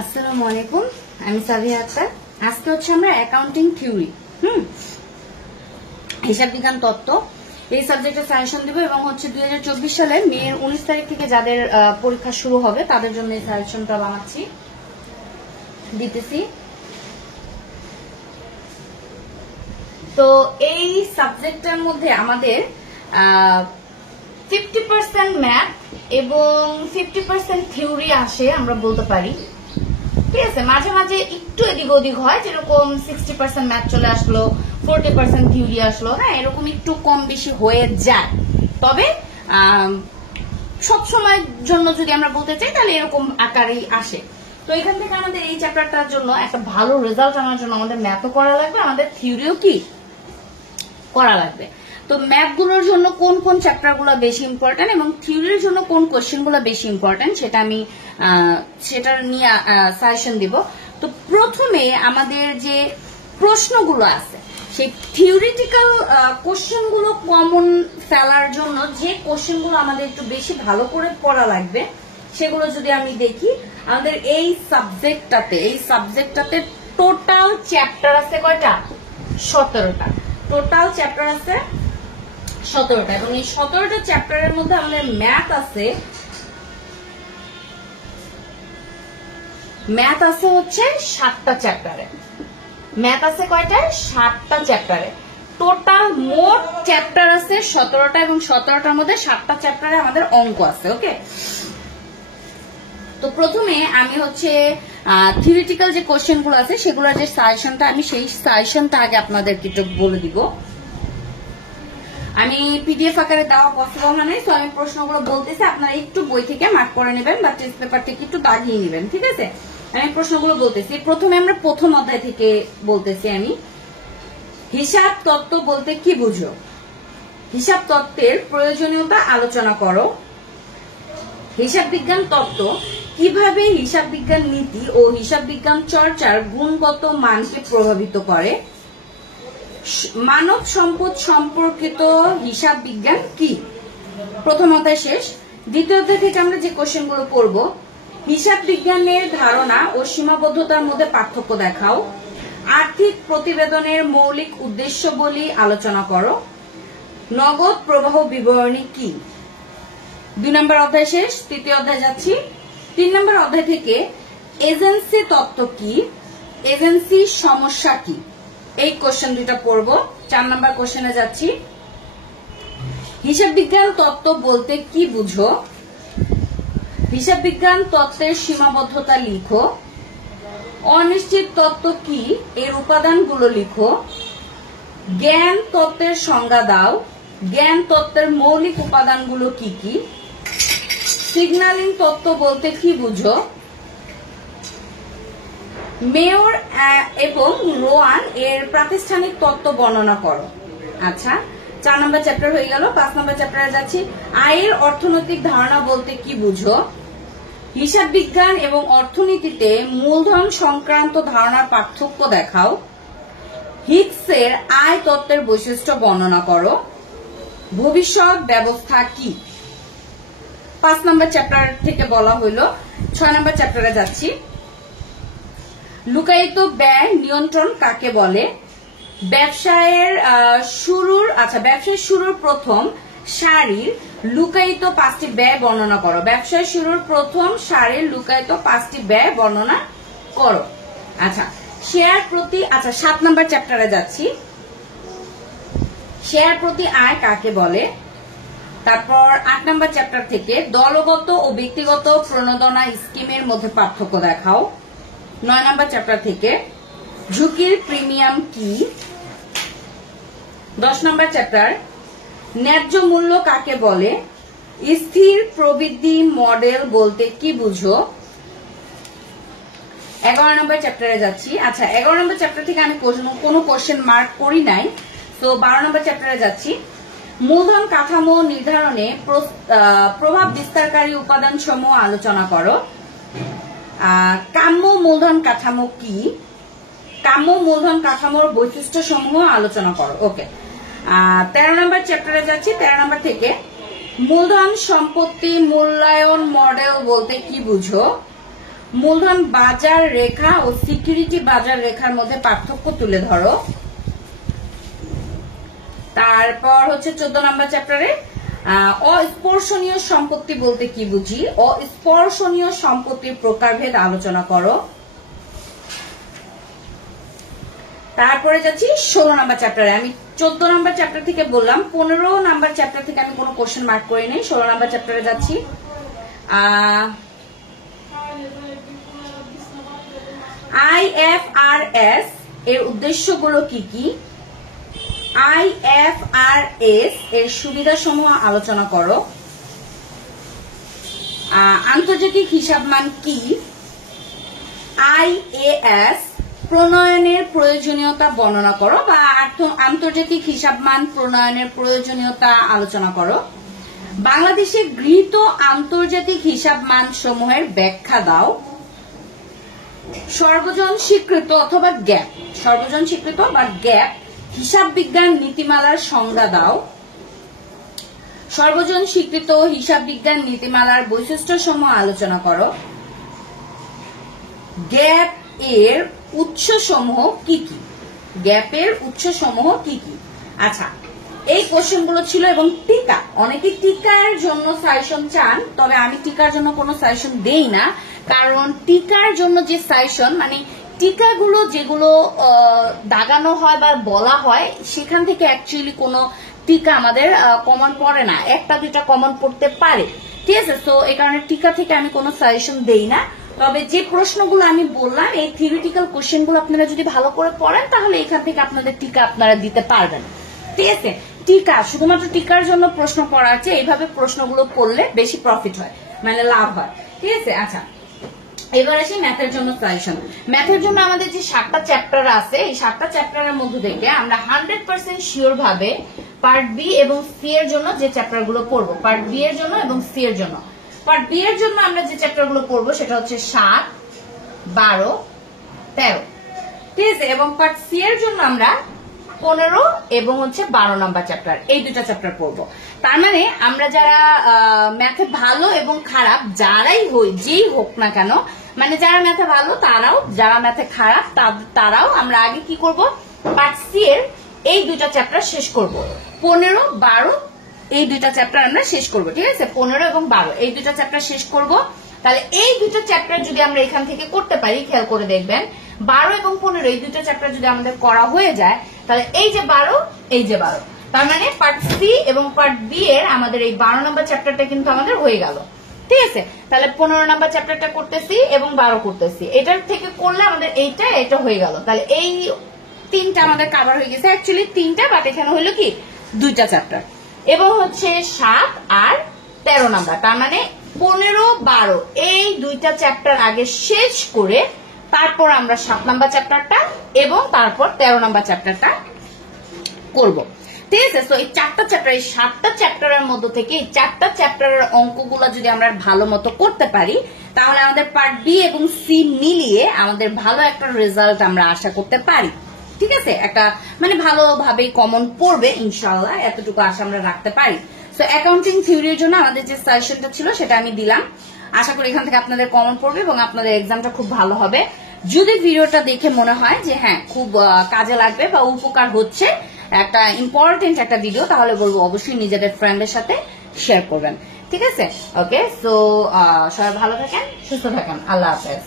আসসালামু আলাইকুম, আমি সাবিয়া আক্তার। আজকে হচ্ছে আমরা অ্যাকাউন্টিং থিওরি হিসাব বিজ্ঞান তত্ত্ব এই সাবজেক্টের সাজেশন দেব এবং হচ্ছে 2024 সালের মে 19 তারিখ থেকে যাদের পরীক্ষা শুরু হবে তাদের জন্য এই সাজেশনটা বানাচ্ছি, দিতেছি। তো এই সাবজেক্টের মধ্যে আমাদের 50% ম্যাথ এবং 50% থিওরি আসে, আমরা বলতে পারি। ঠিক আছে, মাঝে মাঝে একটু এদিক ওদিক হয়, যেরকম 60% ম্যাথ চলে আসলো, 40% থিওরি আসলো, হ্যাঁ, এরকম একটু কম বেশি হয়ে যায়। তবে সবসময়ের জন্য যদি আমরা বলতে চাই তাহলে এরকম আকারেই আসে। তো এখান থেকে আমাদের এই চ্যাপ্টারটার জন্য একটা ভালো রেজাল্ট আনার জন্য আমাদের ম্যাথও করা লাগবে, আমাদের থিওরিও কি করা লাগবে। তো ম্যাথ গুলোর জন্য কোন কোন চ্যাপ্টার গুলো বেশি ইম্পর্টেন্ট এবং থিওরির জন্য কোন কোশ্চেন গুলো বেশি ইম্পর্টেন্ট সেটা আমি সেটা নিয়ে সাজেশন দিব। তো প্রথমে আমাদের যে প্রশ্নগুলো আছে সেই থিওরিটিক্যাল কোশ্চেন গুলো কমন ফেলার জন্য যে কোশ্চেন গুলো আমাদের একটু বেশি ভালো করে পড়া লাগবে সেগুলো যদি আমি দেখি, আমাদের এই সাবজেক্টটাতে টোটাল চ্যাপ্টার আছে কয়টা? 17টা। টোটাল চ্যাপ্টার আছে 17টা এবং এই 17টা চ্যাপ্টারের মধ্যে আমাদের ম্যাথ আছে হচ্ছে 7টা চ্যাপ্টারে। ম্যাথ আছে কয়টা? 7টা চ্যাপ্টারে। টোটাল মোট চ্যাপ্টার আছে 17টা এবং 17টার মধ্যে 7টা চ্যাপ্টারে আমাদের অঙ্ক আছে। ওকে, তো প্রথমে আমি হচ্ছে থিওরিটিক্যাল যে কোশ্চেন গুলো আছে সেগুলোর যে সাজেশনটা, আমি সেই সাজেশনটা আগে আপনাদেরকে একটু বলে দিব। আমি পিডিএফ আকারে দেওয়া পসিবল না, তো আমি প্রশ্নগুলো বলতেছি, আপনারা একটু বই থেকে মার্ক করে নেবেন বা টেস্ট পেপার থেকে একটু দাগিয়ে নেবেন। ঠিক আছে, আমি প্রশ্নগুলো বলতেছি। প্রথমে আমরা প্রথম অধ্যায় থেকে বলতেছি। আমি হিসাব তত্ত্ব বলতে কি বুঝো? হিসাব তত্ত্বের প্রয়োজনীয়তা আলোচনা করো। হিসাব বিজ্ঞান তত্ত্ব কিভাবে হিসাব বিজ্ঞান নীতি ও হিসাব বিজ্ঞান চর্চার গুণগত মানকে প্রভাবিত করে? মানব সম্পদ সম্পর্কিত হিসাব বিজ্ঞান কি? প্রথম অধ্যায় শেষ। দ্বিতীয় অধ্যায় থেকে আমরা যে কোশ্চেনগুলো পড়ব, হিসাব বিজ্ঞানের ধারণা ও সীমাবদ্ধতার মধ্যে পার্থক্য দেখাও। আর্থিক প্রতিবেদনের মৌলিক উদ্দেশ্যবলী আলোচনা করো। নগদ প্রবাহ বিবরণী কি? 2 নম্বর অধ্যায় শেষ, তৃতীয় অধ্যায় যাচ্ছি। 3 নম্বর অধ্যায় থেকে এজেন্সি তত্ত্ব কি, এজেন্সি সমস্যা কি, এই কোশ্চেন দুইটা পড়বো। 4 নম্বর কোশ্চেনে যাচ্ছি। হিসাব বিজ্ঞান তত্ত্ব বলতে কি বুঝো? হিসাব বিজ্ঞান তত্ত্বের সীমাবদ্ধতা লিখো। অনিশ্চিত তত্ত্ব কি, এর উপাদানগুলো লিখো। জ্ঞান তত্ত্বের সংজ্ঞা দাও। জ্ঞান তত্ত্বের মৌলিক উপাদানগুলো কি কি? সিগন্যালিং তত্ত্ব বলতে কি বুঝো? মেয়র এবং রোয়ান এর প্রাতিষ্ঠানিক তত্ত্ব বর্ণনা করো। আচ্ছা, 4 নম্বর চ্যাপ্টার হয়ে গেল। 5 নম্বর চ্যাপ্টারে যাচ্ছি। আয়ের অর্থনৈতিক ধারণা বলতে কি বুঝো? হিসাব বিজ্ঞান এবং অর্থনীতিতে মূলধন সংক্রান্ত ধারণার পার্থক্য দেখাও। হিগসের আয় তত্ত্বের বৈশিষ্ট্য বর্ণনা করো। ভবিষ্যৎ ব্যবস্থা কি? 5 নম্বর চ্যাপ্টার থেকে বলা হইল। 6 নম্বর চ্যাপ্টারে যাচ্ছি। লুকায়িত ব্যয় নিয়ন্ত্রণ কাকে বলে? ব্যবসায়ের শুরুর প্রথম সারির লুকায়িত 5টি ব্যয় বর্ণনা করো। ব্যবসায় শুরুর প্রথম সারির লুকায়িত 5টি ব্যয় বর্ণনা করো। আচ্ছা, শেয়ার প্রতি 7 নম্বর চ্যাপ্টারে যাচ্ছি। শেয়ার প্রতি আয় কাকে বলে? তারপর 8 নম্বর চ্যাপ্টার থেকে দলগত ও ব্যক্তিগত প্রণোদনা স্কিমের মধ্যে পার্থক্য দেখাও। 9 নম্বর চ্যাপ্টার থেকে ঝুঁকির প্রিমিয়াম কি? 10 নম্বর চ্যাপ্টার ন্যায্য মূল্য কাকে বলে? স্থির প্রবৃদ্ধি মডেল বলতে কি বুঝো? 11 নম্বর চ্যাপ্টারে যাচ্ছি। আচ্ছা, 11 নম্বর চ্যাপ্টার থেকে আমি কোনো কোশ্চেন মার্ক করি নাই, তো 12 নম্বর চ্যাপ্টারে যাচ্ছি। মূলধন কাঠামো নির্ধারণে প্রভাব বিস্তারকারী উপাদান সমূহ আলোচনা করো। কাম্য মূলধন কাঠামো কি? কাম্য মূলধন কাঠামোর বৈশিষ্ট্য সমূহ আলোচনা করো। ওকে, 13 নম্বর চ্যাপ্টারে যাচ্ছি। 13 নম্বর থেকে মূলধন সম্পত্তি মূল্যায়ন মডেল বলতে কি বুঝো? মূলধন বাজার রেখা ও সিকিউরিটি বাজার রেখার মধ্যে পার্থক্য তুলে ধরো। তারপর হচ্ছে 14 নম্বর চ্যাপ্টারে অস্পর্শনীয় সম্পত্তি বলতে কি বুঝি, অস্পর্শনীয় সম্পত্তির প্রকারভেদ আলোচনা করো। তারপরে যাচ্ছি 16 নম্বর চ্যাপ্টারে। আমি 14 নম্বর চ্যাপ্টার থেকে বললাম, 15 নম্বর চ্যাপ্টার থেকে আমি কোনো কোশ্চেন মার্ক করি নাই। 16 নম্বর চ্যাপ্টারে যাচ্ছি। IFRS এর উদ্দেশ্যগুলো কি কি, IFRS এর সুবিধাসমূহ আলোচনা করো। আন্তর্জাতিক হিসাবমান কি, IAS প্রণয়নের প্রয়োজনীয়তা বর্ণনা করো বা আন্তর্জাতিক হিসাবমান প্রণয়নের প্রয়োজনীয়তা আলোচনা করো। বাংলাদেশে গৃহীত আন্তর্জাতিক হিসাবমান সমূহের ব্যাখ্যা দাও। সর্বজন স্বীকৃত অথবা গ্যাপ, সর্বজন স্বীকৃত বা গ্যাপ হিসাব বিজ্ঞান নীতিমালার সংজ্ঞা দাও। সর্বজন স্বীকৃত হিসাব বিজ্ঞান নীতিমালার বৈশিষ্ট্য সমূহ আলোচনা করো। গ্যাপ এর উৎস সমূহ কি কি, গ্যাপের উৎস সমূহ কি কি। আচ্ছা, এই কোশ্চেনগুলো ছিল। এবং টিকা, অনেকে টিকার জন্য সাজেশন চান, তবে আমি টিকার জন্য কোনো সাজেশন দেই না, কারণ টিকার জন্য যে সাজেশন মানে টিকাগুলো যেগুলো দাগানো হয় বা বলা হয় সেখান থেকে অ্যাকচুয়ালি কোনো টিকা আমাদের কমন পড়ে না, একটা দুইটা কমন পড়তে পারে, ঠিক আছে। তো এই কারণে টিকা থেকে আমি কোনো সাজেশন দেই না। তবে যে প্রশ্নগুলো আমি বললাম, এই থিওরিটিক্যাল কোশ্চেনগুলো আপনারা যদি ভালো করে পড়েন তাহলে এখান থেকে আপনাদের টিকা আপনারা দিতে পারবেন, ঠিক আছে। টিকা শুধুমাত্র টিকার জন্য প্রশ্ন পড়ার চেয়ে এইভাবে প্রশ্নগুলো পড়লে বেশি প্রফিট হয়, মানে লাভ হয়, ঠিক আছে। আচ্ছা, এবার আসি ম্যাথের জন্য সাজেশন। ম্যাথের জন্য আমাদের যে 7টা চ্যাপ্টার আছে, এই 7টা চ্যাপ্টারের মধ্যে থেকে আমরা 100% শিওর ভাবে পার্ট বি এবং সি এর জন্য যে চ্যাপ্টারগুলো পড়বো, পার্ট বি এর জন্য এবং সি এর জন্য। পার্ট বি এর জন্য আমরা যে চ্যাপ্টারগুলো পড়বো সেটা হচ্ছে 7, 12, 13, ঠিক আছে। এবং পার্ট সি এর জন্য আমরা 15 এবং হচ্ছে 12 নাম্বার চ্যাপ্টার, এই দুটা চ্যাপ্টার পড়বো। তার মানে আমরা যারা ম্যাথে ভালো এবং খারাপ যারাই হই, যেই হোক না কেন, মানে যারা ম্যাথে ভালো তারাও, যারা ম্যাথে খারাপ তারাও আমরা আগে কি করব, পার্ট সি এর এই দুটা চ্যাপ্টার শেষ করব। 15, 12 এই দুইটা চ্যাপ্টার আমরা শেষ করব, ঠিক আছে। 15 এবং 12 এই দুটা চ্যাপ্টার শেষ করব। তাহলে এই দুটো চ্যাপ্টার যদি আমরা এখান থেকে করতে পারি, খেয়াল করে দেখবেন 12 এবং 15 এই দুটো চ্যাপ্টার যদি আমাদের করা হয়ে যায়, তাহলে এই যে 12, এই যে 12, তার মানে পার্ট সি এবং পার্ট বি এর আমাদের এই 12 নম্বর চ্যাপ্টারটা কিন্তু আমাদের হয়ে গেল, ঠিক আছে। তাহলে 15 নম্বর চ্যাপ্টারটা করতেছি এবং 12 করতেছি, এটার থেকে করলে আমাদের এটা হয়ে গেল। তাহলে এই তিনটা আমাদের কভার হয়ে গেছে, অ্যাকচুয়ালি তিনটা, বাট এখানে হলো কি দুইটা চ্যাপ্টার। এবং হচ্ছে 7 আর 13 নাম্বার, তার মানে 15, 12 এই দুইটা চ্যাপ্টার আগে শেষ করে তারপর আমরা 7 নাম্বার চ্যাপ্টারটা এবং তারপর 13 নাম্বার চ্যাপ্টারটা করব, ঠিক আছে। তো এই 4টা চ্যাপ্টার, এই 7টা চ্যাপ্টারের মধ্যে থেকে এই 4টা চ্যাপ্টারের অঙ্কগুলো যদি আমরা ভালো মতো করতে পারি, তাহলে আমাদের পার্ট বি এবং সি মিলিয়ে আমাদের ভালো একটা রেজাল্ট আমরা আশা করতে পারি, ঠিক আছে। একটা মানে ভালোভাবে কমন পড়বে ইনশাআল্লাহ, এতটুকু আশা আমরা রাখতে পারি। তো অ্যাকাউন্টিং থিওরির জন্য আমাদের যে সাজেশনটা ছিল সেটা আমি দিলাম। আশা করি এখান থেকে আপনাদের কমন পড়বে এবং আপনাদের এক্সামটা খুব ভালো হবে। যদি ভিডিওটা দেখে মনে হয় যে হ্যাঁ খুব কাজে লাগবে বা উপকার হচ্ছে, একটা ইম্পর্টেন্ট একটা ভিডিও, তাহলে বলবো অবশ্যই নিজেদের ফ্রেন্ডের সাথে শেয়ার করবেন, ঠিক আছে। ওকে, সো সবাই ভালো থাকেন, সুস্থ থাকেন, আল্লাহ হাফেজ।